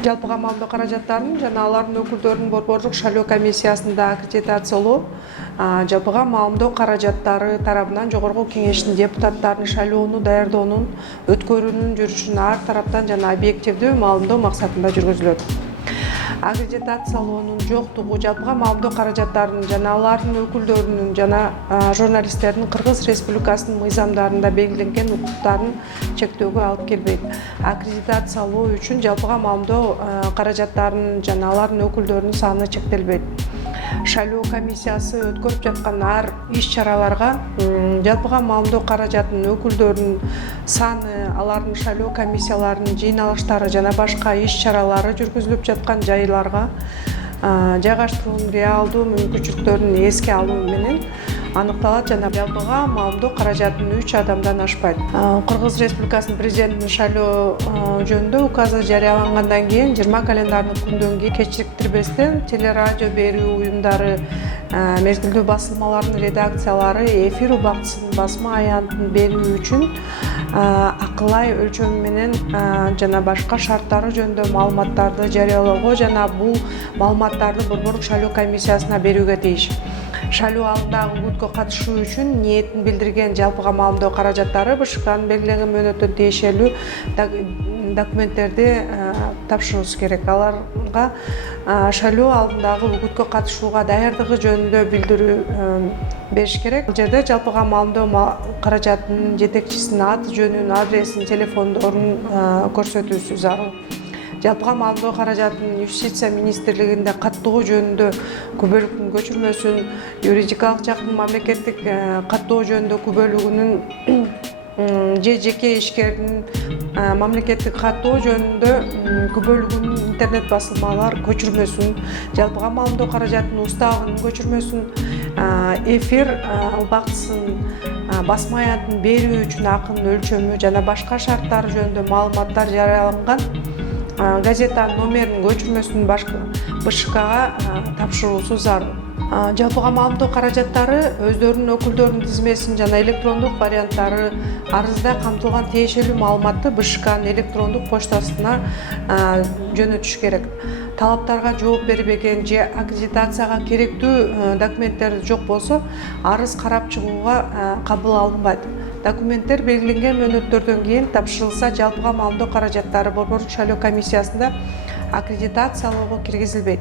Жалпыга маалымдоо каражаттарын жана алардын өкүлдөрүнүн борбордук шайлоо комиссиясында аккредитациялоо жалпыга маалымдоо каражаттары тарабынан жогорку кеңештин депутаттарын шайлоону даярдоонун өткөрүүнүн жүрүшүн ар тараптан жана объективдүү маалымдоо максатында жүргүзүлөт. Аккредитациялоонун жоктугу жалпыга маалымдоо каражаттарынын жана алардын өкүлдөрүнүн жана журналисттердин Кыргыз Республикасынын мыйзамдарында белгиленген укуктарын чектөөгө алып келбейт. Аккредитациялоо үчүн жалпыга маалымдоо каражаттарынын жана алардын өкүлдөрүнүн саны чектелбейт. Шайлоо комиссиясы өткөрүп жаткан ар иш-чараларга жалпыга маалымдоо каражатынын өкүлдөрүнүн саны, алардын шайлоо комиссияларынын жыйналыштары жана башка иш-чаралары жүргүзүлүп жаткан жайларга жайгаштыруунун реалдуу мүмкүнчүлүктөрүн эске алуу менен аныкталат жана жалпыга маалымдоо каражатынын 3 адамдан ашпайт. Кыргыз Республикасынын президентинин шайлоо жөнүндө указы жарыялангандан кийин 20 календардык күндөн кийин кечиктирбестен телерадио берүү уюмдары, мезгилдүү басылмалардын редакциялары эфир убактысын басма аянтын берүү үчүн акылай өлчөмү менен жана башка шарттары жөнүндө маалыматтарды жарыялоого жана бул маалыматтарды борбордук шайлоо комиссиясына берүүгө тийиш. Шайлоо алдындагы үгүткө катышуу үчүн ниетин билдирген жалпыга маалымдоо каражаттары БШКнын белгиленген мөөнөттөн тиешелүү документтерди тапшыруусы керек. Аларга шайлоо алдындагы үгүткө катышууга даярдыгы жөнүндө билдирүү бериш керек. Бул жерде жалпыга маалымдоо каражатынын жетекчисинин аты жөнүн, адресин, телефондорун көрсөтүүсү зарыл. Жалпыга маалымдоо каражатынын Юстиция министрлигинде каттоо жөнүндө күбөлүктүн көчүрмөсүн, юридикалык жактын мамлекеттик каттоо жөнүндө күбөлүгүнүн же жеке ишкердин мамлекеттик каттоо жөнүндө күбөлүгүнүн интернет басылмалар көчүрмөсүн, жалпыга маалымдоо каражатынын уставынын көчүрмөсүн, эфир убактысын басма аянтын берүү үчүн акынын өлчөмү жана башка шарттары жөнүндө маалыматтар жарыяланган газетанын номеринин көчүрмөсүн БШКга тапшыруусу зарыл. Жалпыга маалымдоо каражаттары өздөрүнүн өкүлдөрүнүн тизмесин жана электрондук варианттары арызда камтылган тиешелүү маалыматты БШКнын электрондук поштасына жөнөтүш керек. Талаптарга жооп бербеген же аккредитацияга керектүү документтер жок болсо, арыз карап чыгууга кабыл алынбайт. Документтер белгиленген мөөнөттөрдөн кийин тапшырылса, жалпыга маалымдоо каражаттары борбордук шайлоо комиссиясында аккредитациялоого киргизилбейт.